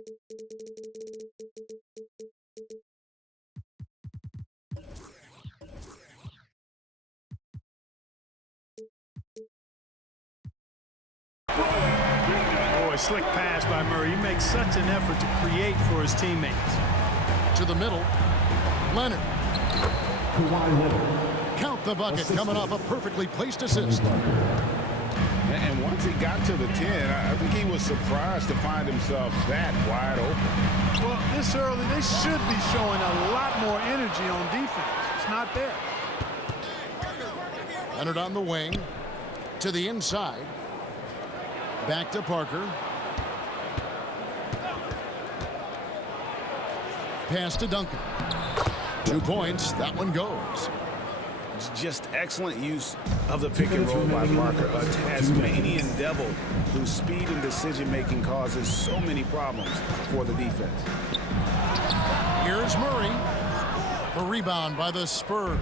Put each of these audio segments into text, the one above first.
Boy, slick pass by Murray. He makes such an effort to create for his teammates. To the middle. Leonard. Count the bucket coming off a perfectly placed assist. And once he got to the 10, I think he was surprised to find himself that wide open. Well, this early, they should be showing a lot more energy on defense. It's not there. Leonard on the wing. To the inside. Back to Parker. Pass to Duncan. 2 points. That one goes. Just excellent use of the pick and roll by Parker, a Tasmanian devil whose speed and decision-making causes so many problems for the defense. Here's Murray. The rebound by the Spurs.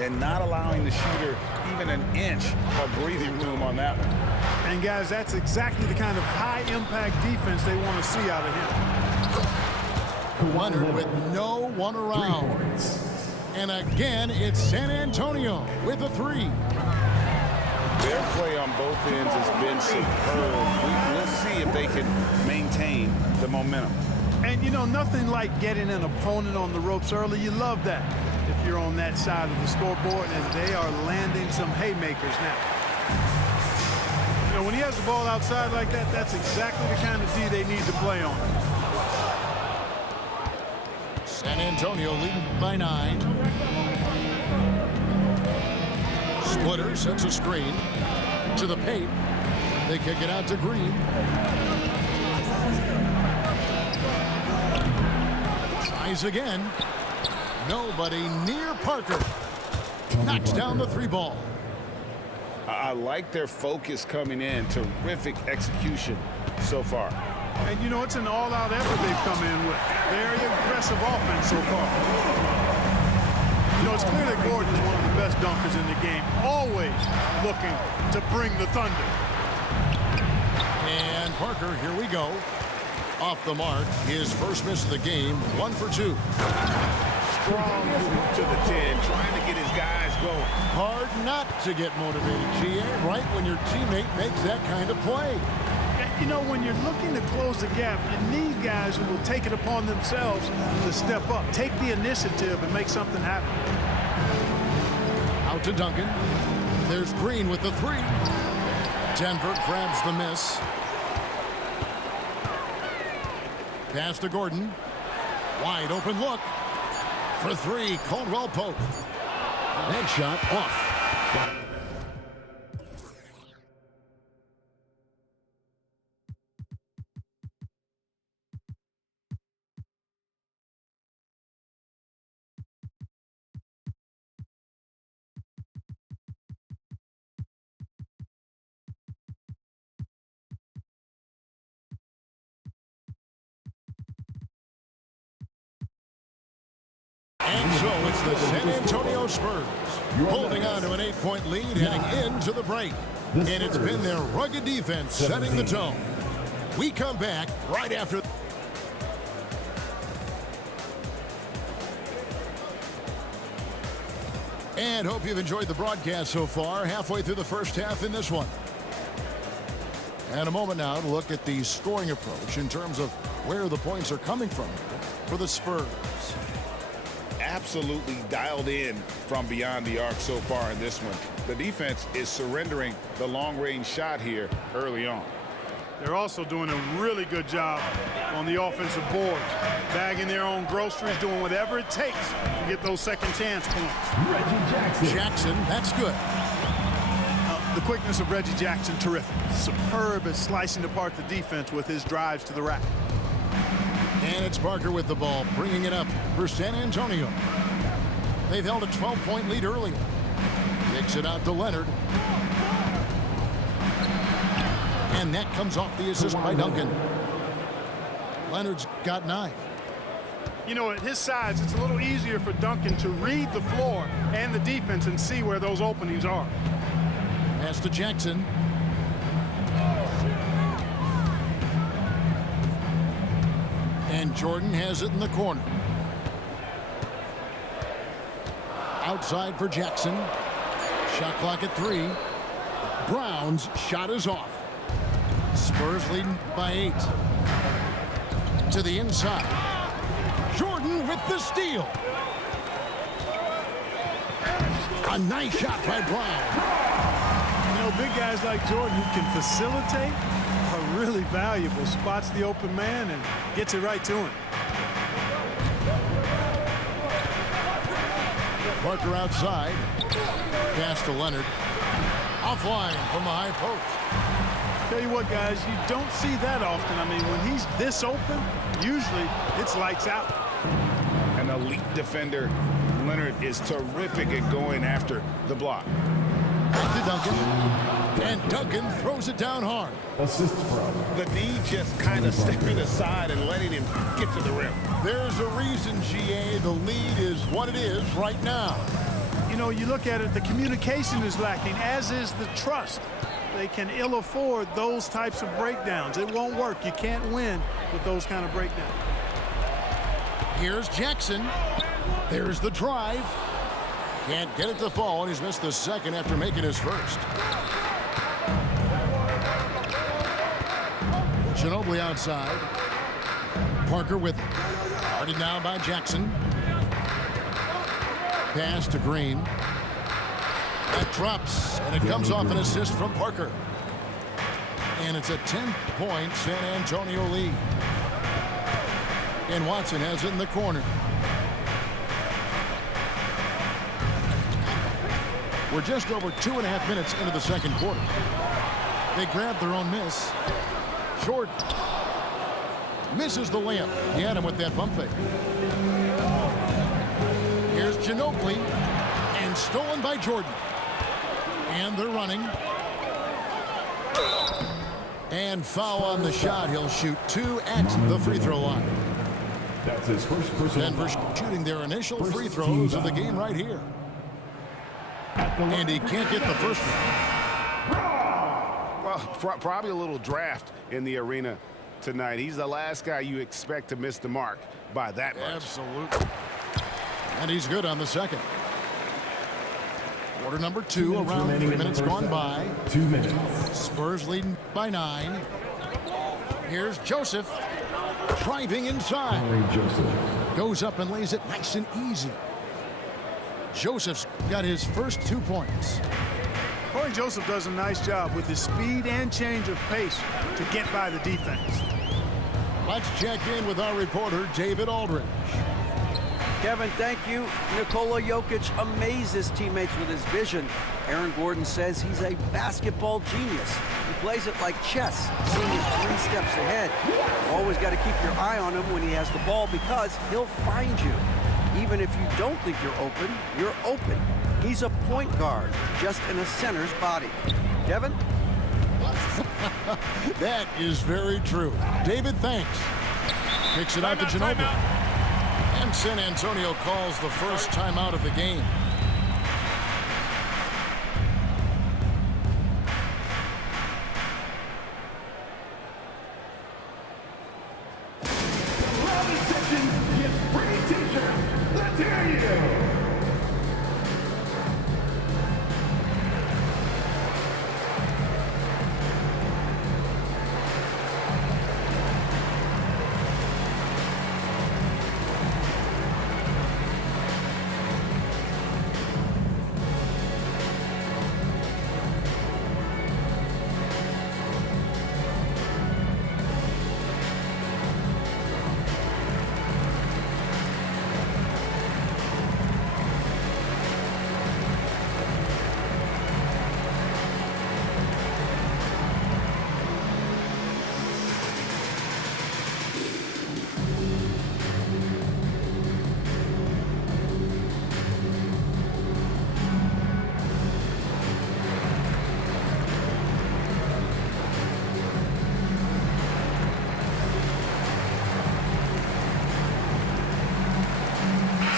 And not allowing the shooter even an inch of breathing room on that one. And, guys, that's exactly the kind of high-impact defense they want to see out of him. Leonard with no one around. And again, it's San Antonio with a three. Their play on both ends has been superb. We'll see if they can maintain the momentum. And, you know, nothing like getting an opponent on the ropes early. You love that if you're on that side of the scoreboard, and they are landing some haymakers now. You know, when he has the ball outside like that, that's exactly the kind of D they need to play on. San Antonio leading by 9. Splitter sets a screen to the paint. They kick it out to Green. Tries again. Nobody near Parker. Knocks down the 3 ball. I like their focus coming in. Terrific execution so far. And, you know, it's an all-out effort they've come in with. Very aggressive offense so far. You know, it's clear that Gordon is one of the best dunkers in the game, always looking to bring the thunder. And Parker, here we go. Off the mark, his first miss of the game, 1 for 2. Strong move to the 10, trying to get his guys going. Hard not to get motivated, GA, right when your teammate makes that kind of play. You know, when you're looking to close the gap, you need guys who will take it upon themselves to step up, take the initiative, and make something happen. Out to Duncan. There's Green with the 3. Denver grabs the miss. Pass to Gordon. Wide open look. For 3, Caldwell Pope. That shot off. And so it's the San Antonio Spurs holding on to an 8-point lead heading into the break. And it's been their rugged defense setting the tone. We come back right after. And hope you've enjoyed the broadcast so far. Halfway through the first half in this one. And a moment now to look at the scoring approach in terms of where the points are coming from for the Spurs. Absolutely dialed in from beyond the arc so far in this one. The defense is surrendering the long-range shot here early on. They're also doing a really good job on the offensive boards, bagging their own groceries, doing whatever it takes to get those second chance points. Jackson, that's good. The quickness of Reggie Jackson, terrific. Superb at slicing apart the defense with his drives to the rack. And it's Parker with the ball, bringing it up for San Antonio. They've held a 12-point lead earlier. Kicks it out to Leonard. And that comes off the assist by Duncan. Leonard's got 9. You know, at his size, it's a little easier for Duncan to read the floor and the defense and see where those openings are. Pass to Jackson. And Jordan has it in the corner. Outside for Jackson. Shot clock at 3. Brown's shot is off. Spurs leading by 8. To the inside. Jordan with the steal. A nice shot by Brown. You know, big guys like Jordan who can facilitate are really valuable. Spots the open man and gets it right to him. Parker outside. Pass to Leonard. Offline from the high post. Tell you what, guys, you don't see that often. I mean, when he's this open, usually it's lights out. An elite defender. Leonard is terrific at going after the block. Back to Duncan. And Duncan throws it down hard. Assist from The D just kind of stepping aside and letting him get to the rim. There's a reason, GA, the lead is what it is right now. You know, you look at it, the communication is lacking, as is the trust. They can ill afford those types of breakdowns. It won't work. You can't win with those kind of breakdowns. Here's Jackson. There's the drive. Can't get it to fall, and he's missed the second after making his first. Ginobili outside. Parker with it. Guarded now by Jackson. Pass to Green. That drops, and it comes off an assist from Parker. And it's a 10-point San Antonio lead. And Watson has it in the corner. We're just over 2.5 minutes into the second quarter. They grab their own miss. Jordan misses the layup. He had him with that bump fake. Here's Ginobili, and stolen by Jordan. And they're running. And foul on the shot. He'll shoot 2 at the free throw line. That's his first personal Denver foul. shooting their initial First free team throws of the foul. game right here. And he can't get the first one. Well, probably a little draft in the arena tonight. He's the last guy you expect to miss the mark by that much. Absolutely. And he's good on the second. Quarter number 2, around 3 minutes gone by. 2 minutes. Spurs leading by 9. Here's Joseph driving inside. Corey Joseph. Goes up and lays it nice and easy. Joseph's got his first 2 points. Corey Joseph does a nice job with his speed and change of pace to get by the defense. Let's check in with our reporter, David Aldridge. Kevin, thank you. Nikola Jokic amazes teammates with his vision. Aaron Gordon says he's a basketball genius. He plays it like chess, seeing it 3 steps ahead. Always got to keep your eye on him when he has the ball because he'll find you. Even if you don't think you're open, you're open. He's a point guard, just in a center's body. Kevin? That is very true. David, thanks. Kicks it out to Ginobili. And San Antonio calls the first timeout of the game. Rally section gets free t-shirts. Let's hear you.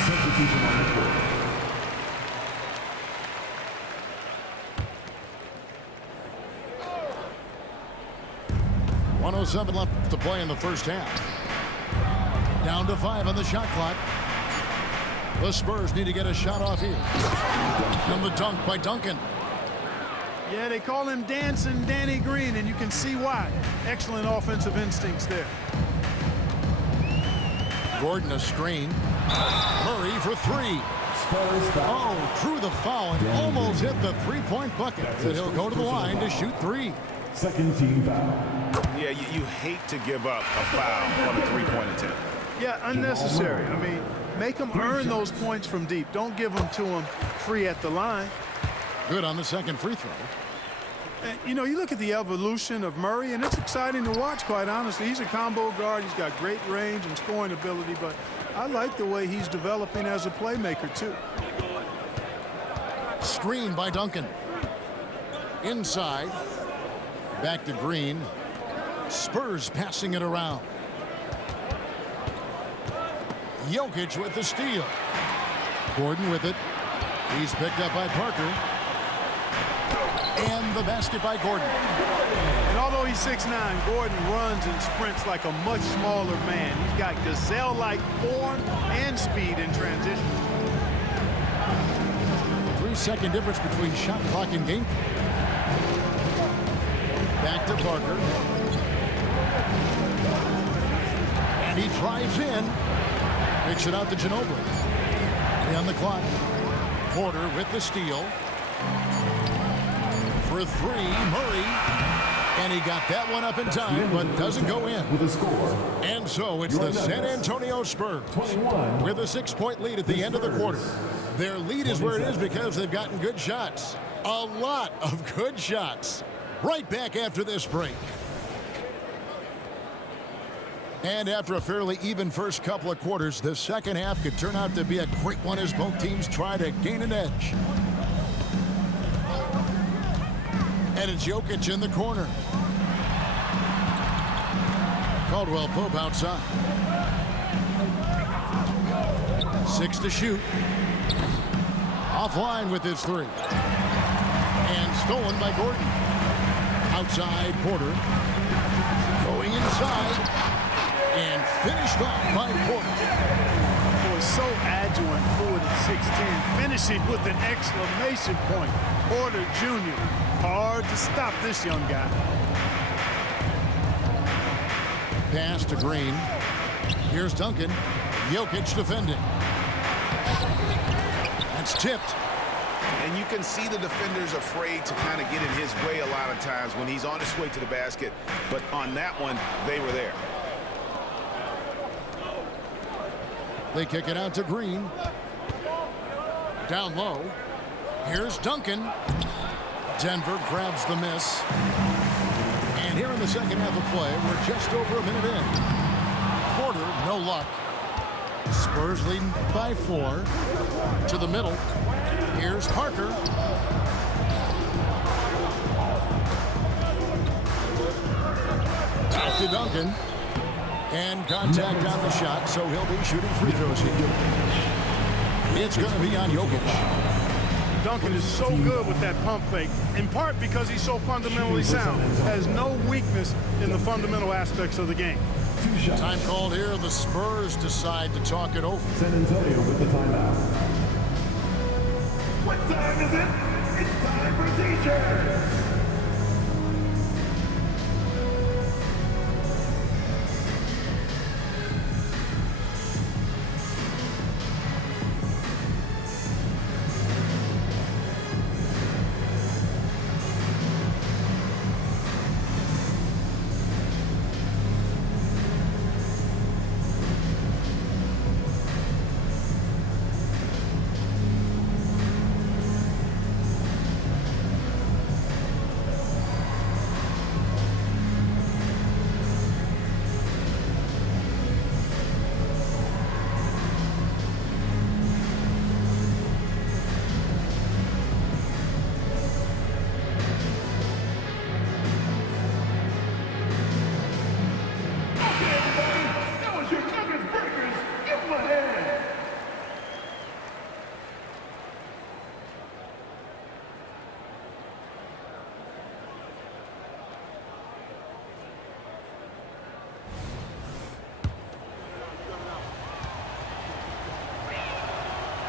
Substitution on the court. .107 left to play in the first half. Down to 5 on the shot clock. The Spurs need to get a shot off here. And the dunk by Duncan. Yeah, they call him Dancing Danny Green, and you can see why. Excellent offensive instincts there. Gordon a screen. Murray for 3. Oh, drew the foul and almost hit the three-point bucket. And he'll go to the line to shoot 3. Second team foul. Yeah, you hate to give up a foul on a three-point attempt. Yeah, unnecessary. I mean, make them earn those points from deep. Don't give them to them free at the line. Good on the second free throw. And, you know, you look at the evolution of Murray, and it's exciting to watch, quite honestly. He's a combo guard. He's got great range and scoring ability, but I like the way he's developing as a playmaker, too. Screen by Duncan. Inside. Back to Green. Spurs passing it around. Jokic with the steal. Gordon with it. He's picked up by Parker. And the basket by Gordon. And although he's 6'9", Gordon runs and sprints like a much smaller man. He's got gazelle-like form and speed in transition. 3-second difference between shot clock and game. Back to Parker. And he drives in. Kicks it out to Ginobili. 3 on the clock. Porter with the steal. For 3, Murray. And he got that one up in time, but doesn't go in. With a score. And so it's the San Antonio Spurs 21. with a 6-point lead at the end of the quarter. Their lead is where it is because they've gotten good shots. A lot of good shots. Right back after this break. And after a fairly even first couple of quarters, the second half could turn out to be a great one as both teams try to gain an edge. And it's Jokic in the corner. Caldwell Pope outside. 6 to shoot. Offline with his 3. And stolen by Gordon. Outside Porter. Going inside. And finished off by Porter. Boy, so agile and fluid at 6'10", finishing with an exclamation point. Porter Jr. Hard to stop this young guy. Pass to Green. Here's Duncan. Jokic defending. That's tipped. And you can see the defenders afraid to kind of get in his way a lot of times when he's on his way to the basket. But on that one, they were there. They kick it out to Green. Down low. Here's Duncan. Denver grabs the miss. And here in the second half of play, we're just over a minute in. Porter, no luck. Spurs leading by 4. To the middle. Here's Parker. Out to Duncan. And contact on the shot, so he'll be shooting free throws here. It's going to be on Jokic. Duncan is so good with that pump fake, in part because he's so fundamentally sound. Has no weakness in the fundamental aspects of the game. Time called here. The Spurs decide to talk it over. San Antonio with the timeout. What time is it? It's time for T-shirts.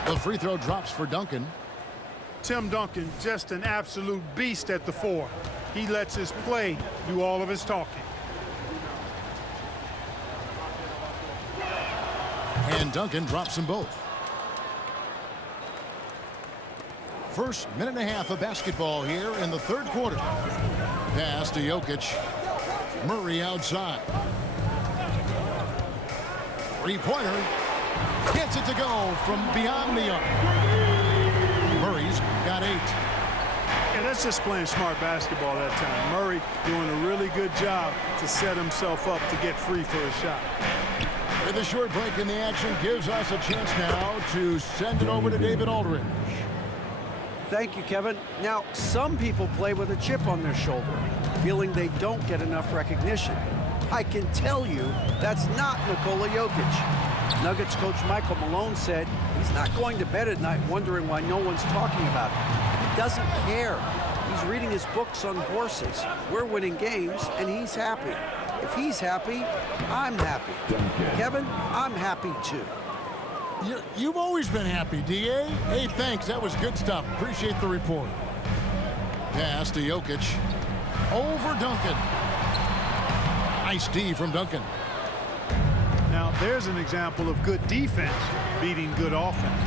The free throw drops for Duncan. Tim Duncan, just an absolute beast at the 4. He lets his play do all of his talking. And Duncan drops them both. First minute and a half of basketball here in the third quarter. Pass to Jokic. Murray outside. Three-pointer. Gets it to go from beyond the arc. Murray's got 8. Yeah, that's just playing smart basketball that time. Murray doing a really good job to set himself up to get free for a shot. With a short break in the action gives us a chance now to send it over to David Aldridge. Thank you, Kevin. Now, some people play with a chip on their shoulder, feeling they don't get enough recognition. I can tell you that's not Nikola Jokic. Nuggets coach Michael Malone said he's not going to bed at night wondering why no one's talking about him. He doesn't care. He's reading his books on horses. We're winning games, and he's happy. If he's happy, I'm happy. Kevin, I'm happy too. You've always been happy, D.A. Hey, thanks. That was good stuff. Appreciate the report. Pass to Jokic. Over Duncan. Nice D from Duncan. Now, there's an example of good defense beating good offense.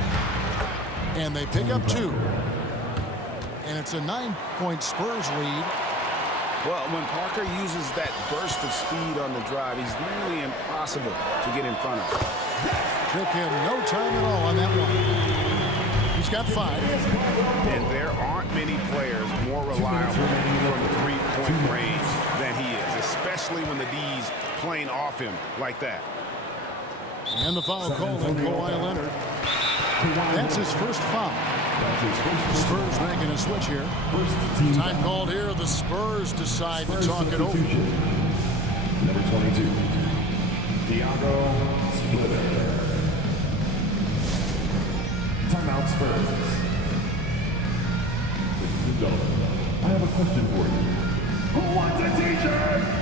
And they pick up 2. And it's a 9-point Spurs lead. Well, when Parker uses that burst of speed on the drive, he's nearly impossible to get in front of. Took him no time at all on that one. He's got 5. And there aren't many players more reliable from three-point range than he is, especially when the D's playing off him like that. And the foul called on Kawhi Leonard. That's his first foul. Spurs making a switch here. Time called here. The Spurs decide to talk it over. Number 22, Thiago Splitter. Timeout Spurs. Ladies and gentlemen, I have a question for you. Who wants a t-shirt?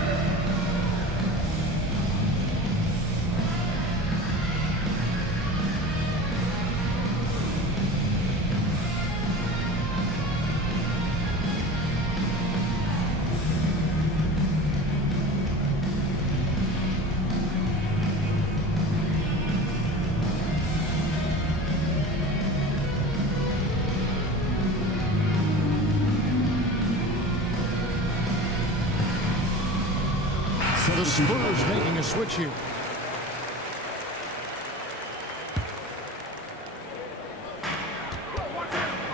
The Spurs making a switch here.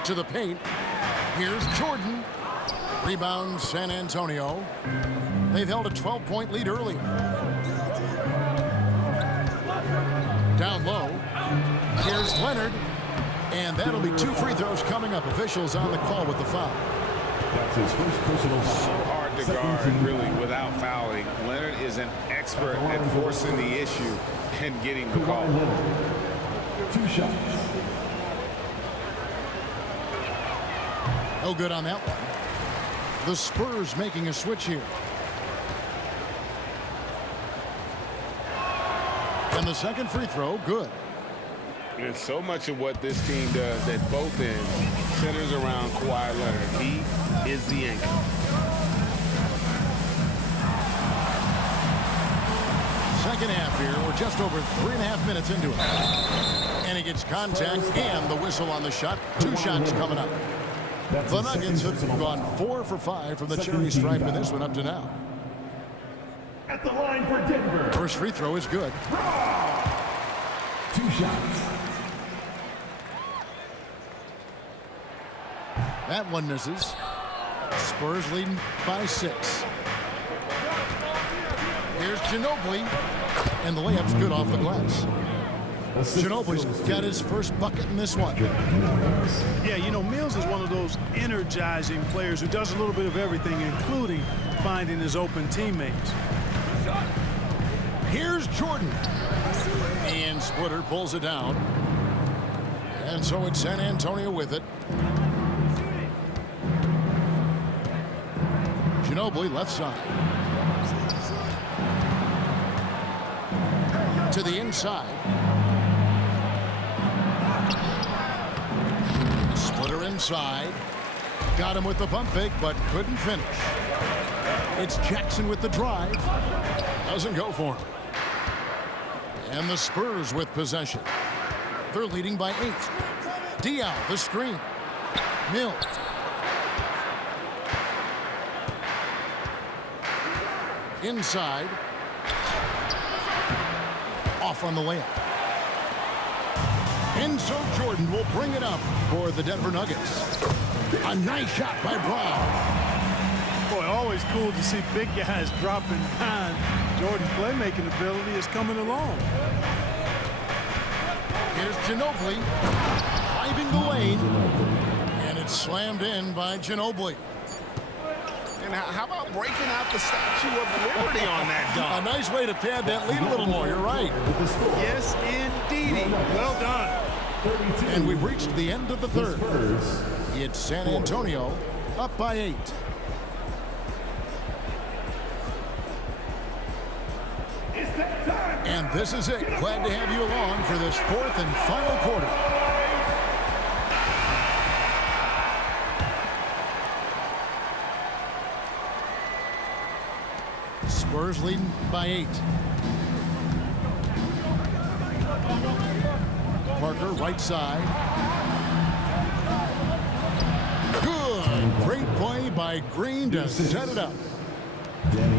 To the paint. Here's Jordan. Rebound San Antonio. They've held a 12-point lead earlier. Down low. Here's Leonard. And that'll be 2 free throws coming up. Officials on the call with the foul. That's his first personal So hard to guard, really, without fouling. Leonard is an expert at forcing the issue and getting the call. 2 shots. No good on that one. The Spurs making a switch here. And the second free throw, good. And so much of what this team does at both ends centers around Kawhi Leonard. He is the anchor. Second half here. We're just over 3.5 minutes into it. And he gets contact and the whistle on the shot. 2 shots coming up. The Nuggets have gone 4 for 5 from the cherry stripe in this one up to now. At the line for Denver. First free throw is good. 2 shots. That one misses. Spurs leading by 6. Here's Ginobili. And the layup's good off the glass. Ginobili's got his first bucket in this one. Yeah, you know, Mills is one of those energizing players who does a little bit of everything, including finding his open teammates. Here's Jordan. And Splitter pulls it down. And so it's San Antonio with it. Ginobili left side. To the inside. inside. Got him with the pump fake, but couldn't finish. It's Jackson with the drive. Doesn't go for him. And the Spurs with possession. They're leading by 8. Diaw, the screen. Mills. Inside. Off on the layup. And so Jordan will bring it up for the Denver Nuggets. A nice shot by Brown. Boy, always cool to see big guys dropping behind. Jordan's playmaking ability is coming along. Here's Ginobili driving the lane. And it's slammed in by Ginobili. And how about breaking out the Statue of Liberty on that A dunk? nice way to pad that lead a little more. You're right. Yes, indeedy. Well done. And we've reached the end of the third. It's San Antonio up by 8. And this is it. Glad to have you along for this 4th and final quarter. Spurs leading by 8. Parker, right side. Good. Great play by Green to set it up.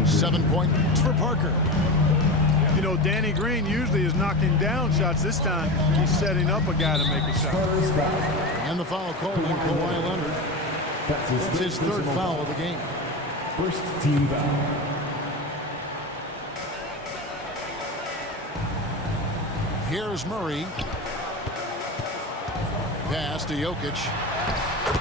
7 points for Parker. You know, Danny Green usually is knocking down shots. This time, he's setting up a guy to make a shot. And the foul called on Kawhi Leonard. That's his 3rd foul of the game. First team foul. Here's Murray. Pass to Jokic.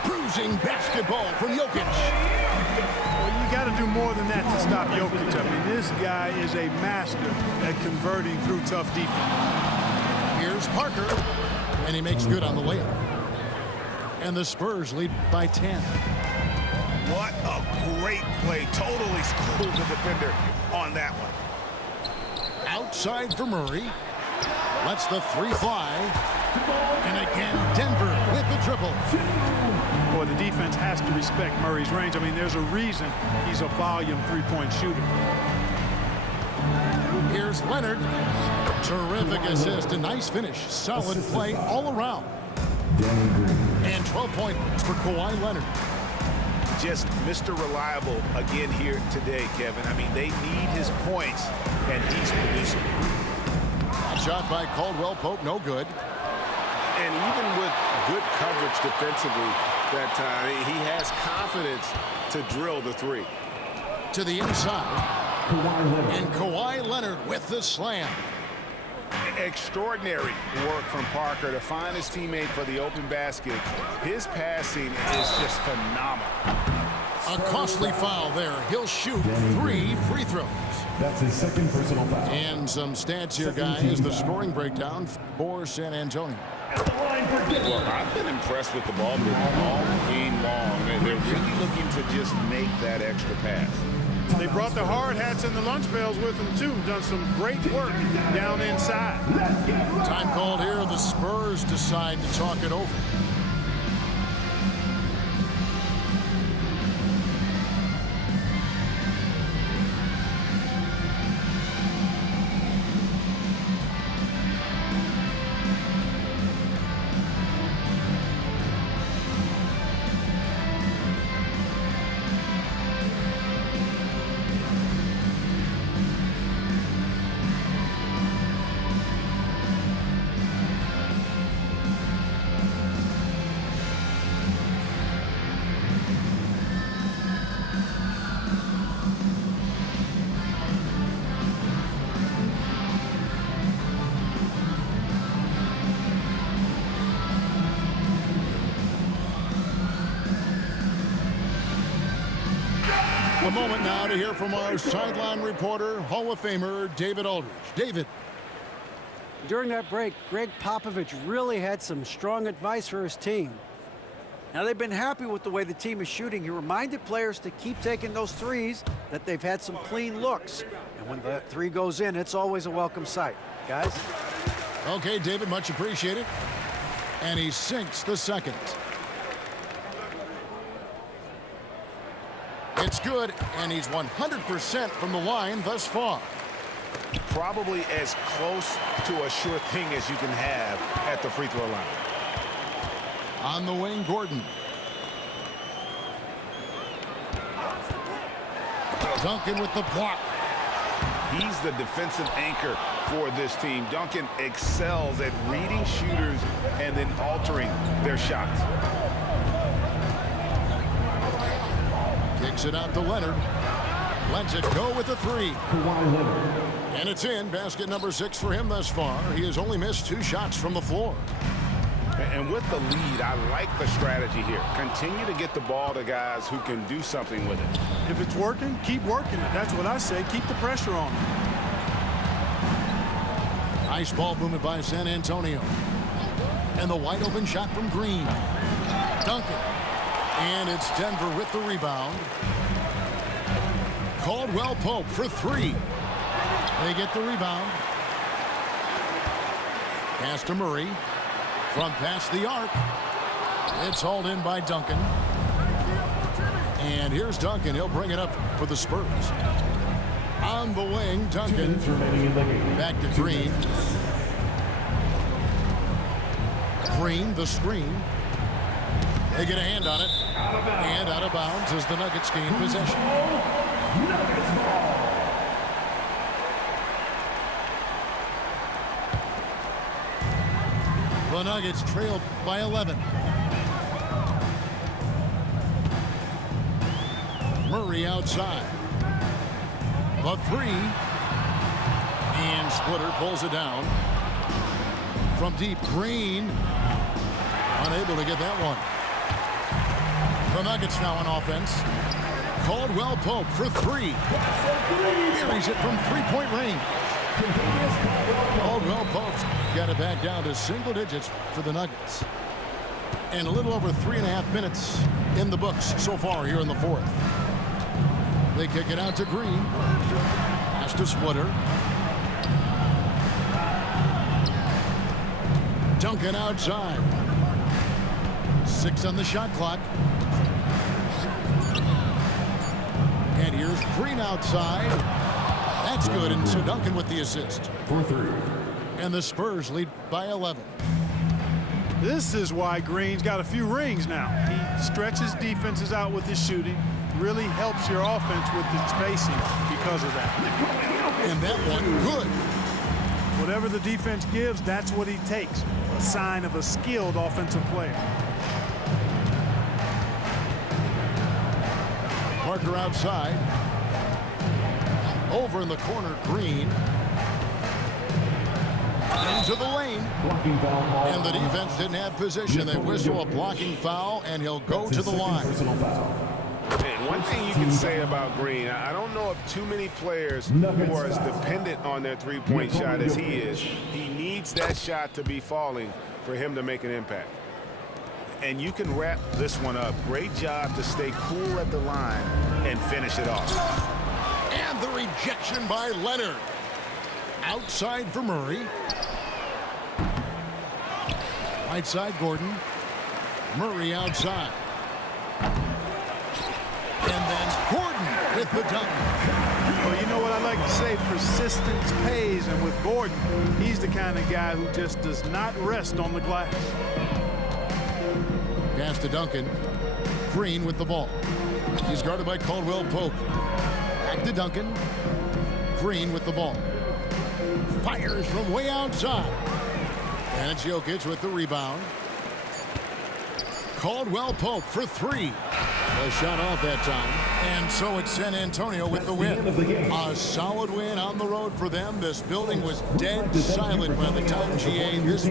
Bruising basketball from Jokic. Well, you got to do more than that to stop Jokic. I mean, this guy is a master at converting through tough defense. Here's Parker. And he makes good on the layup. And the Spurs lead by 10. What a great play. Totally schooled the defender on that one. Outside for Murray. Lets the 3 fly. And again, Denver with the triple. Boy, the defense has to respect Murray's range. I mean, there's a reason he's a volume three-point shooter. Here's Leonard. Terrific assist. A nice finish. Solid play all around. And 12 points for Kawhi Leonard. Just Mr. Reliable again here today, Kevin. I mean, they need his points, and he's producing. Shot by Caldwell Pope, no good. And even with good coverage defensively that time, he has confidence to drill the 3. To the inside. And Kawhi Leonard with the slam. Extraordinary work from Parker to find his teammate for the open basket. His passing is just phenomenal. A costly foul there. He'll shoot 3 free throws. That's his 2nd personal foul. And some stats here, guys. The scoring breakdown for San Antonio. Well, I've been impressed with the ball movement all game long. They're really looking to just make that extra pass. They brought the hard hats and the lunch pails with them, too. Done some great work down inside. Time called here. The Spurs decide to talk it over. A moment now to hear from our sideline reporter, Hall of Famer David Aldridge. David. During that break, Greg Popovich really had some strong advice for his team. Now, they've been happy with the way the team is shooting. He reminded players to keep taking those threes, that they've had some clean looks. And when that 3 goes in, it's always a welcome sight. Guys? Okay, David, much appreciated. And he sinks the second. It's good, and he's 100% from the line thus far. Probably as close to a sure thing as you can have at the free throw line. On the wing, Gordon. Duncan with the block. He's the defensive anchor for this team. Duncan excels at reading shooters and then altering their shots. Kicks it out to Leonard. Lets it go with the three. And it's in. Basket number 6 for him thus far. He has only missed 2 shots from the floor. And with the lead, I like the strategy here. Continue to get the ball to guys who can do something with it. If it's working, keep working it. That's what I say. Keep the pressure on. Nice ball movement by San Antonio. And the wide open shot from Green. Duncan. And it's Denver with the rebound. Caldwell Pope for 3. They get the rebound. Pass to Murray. From past the arc. It's hauled in by Duncan. And here's Duncan. He'll bring it up for the Spurs. On the wing, Duncan. Back to Green. Green, the screen. They get a hand on it. And out of bounds as the Nuggets gain possession. The Nuggets trailed by 11. Murray outside. The 3. And Splitter pulls it down. From deep, Green. Unable to get that one. The Nuggets now on offense. Caldwell Pope for 3. Buries it from three-point range. Caldwell Pope's got it back down to single digits for the Nuggets. And a little over 3.5 minutes in the books so far here in the 4th. They kick it out to Green. Pass to Splitter. Duncan outside. 6 on the shot clock. And here's Green outside. That's good, and so Duncan with the assist. 4-3. And the Spurs lead by 11. This is why Green's got a few rings now. He stretches defenses out with his shooting, really helps your offense with the spacing because of that. And that one, good. Whatever the defense gives, that's what he takes. A sign of a skilled offensive player. Parker outside. Over in the corner, Green. Into the lane. And the defense didn't have position. They whistle a blocking foul, and he'll go to the line. And one thing you can say about Green, I don't know of too many players who are as dependent on their three-point shot as he is. He needs that shot to be falling for him to make an impact. And you can wrap this one up. Great job to stay cool at the line and finish it off. And the rejection by Leonard. Outside for Murray. Right side, Gordon. Murray outside. And then Gordon with the dunk. Well, you know what I like to say? Persistence pays. And with Gordon, he's the kind of guy who just does not rest on the glass. Pass to Duncan. Green with the ball. He's guarded by Caldwell Pope. Back to Duncan. Green with the ball. Fires from way outside. And it's Jokic with the rebound. Caldwell Pope for 3. A shot off that time. And so it's San Antonio with the win. A solid win on the road for them. This building was dead silent by the time GA this